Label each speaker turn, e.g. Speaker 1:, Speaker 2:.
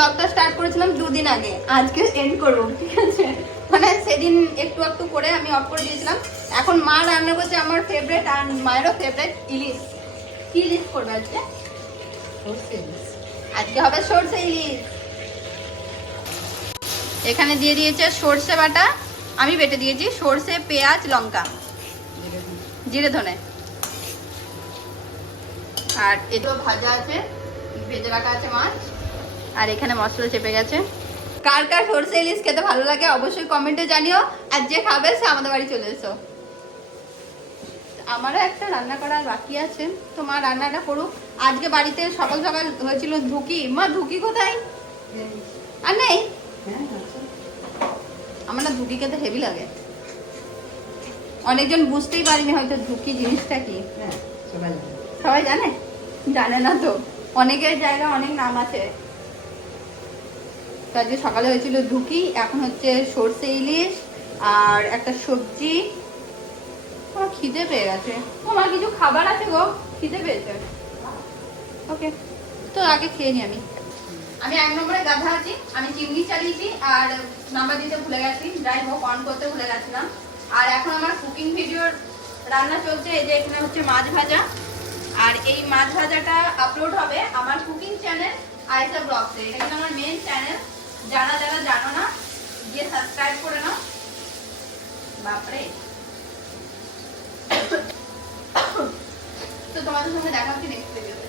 Speaker 1: ব্লগটা স্টার্ট করেছিলাম দুদিন আগে। আজকে এন্ড করব, ঠিক আছে? মানে সেদিন একটু একটু করে আমি অফ করে দিয়েছিলাম। এখন মা রান্না করছে আমার ফেভারিট আর মায়েরও ফেভারেট ইলিশ। কি ইলিশ করবে আজকে? আজকে হবে সর্ষে ইলিশ। এখানে দিয়ে দিয়েছে সর্ষে বাটা, আমি বেটে দিয়েছি সর্ষে, পেঁয়াজ, লঙ্কা। জিরে ধনে। আর এটাও ভাজা আছে, ভেজে রাখা আছে মাছ। আর এখানে মশলা চেপে গেছে। কার কার সর্ষে ইলিশ খেতে ভালো লাগে অবশ্যই কমেন্টে জানিও। আর যে খাবে সে আমাদের বাড়ি চলে এসো। আমারও একটা রান্না করার বাকি আছে। তো মা রান্নাটা করুক। আজকে বাড়িতে সকাল সকাল হয়েছিল ধুকি। মা ধুকি কোথায়? আর নেই? আমার না ধুকি খেতে হেভি লাগে। অনেকজন বুঝতেই পারিনি হয়তো ধুকি জিনিসটা কি। সবাই জানে। জানে? না তো। অনেকের জায়গা অনেক নাম আছে। তো আজকে সকালে হয়েছিল ধুকি এখন হচ্ছে সর্ষে ইলিশ আর একটা সবজি। আমার খিদে পেয়ে গেছে। তোমার কিছু খাবার আছে গো? খিদে পেয়েছে। ওকে তো আগে খেয়ে নি আমি। আমি এক নম্বরে গাধা আছি আমি চিমনি চালিয়েছি আর নাম্বার দিতে ভুলে গেছি। যাই হোক অন করতে ভুলে গেছিলাম। আর এখন আমার কুকিং ভিডিওর রান্না চলছে এই যে এখানে হচ্ছে মাছ ভাজা। আর এই মাছ ভাজাটা আপলোড হবে আমার কুকিং চ্যানেল আইসা ব্লগসে এটা কিন্তু আমার মেন চ্যানেল যারা যারা জানো না, গিয়ে সাবস্ক্রাইব করে নাও। বাপরে। তো তোমাদের সঙ্গে দেখা হচ্ছে নেক্সট ভিডিওতে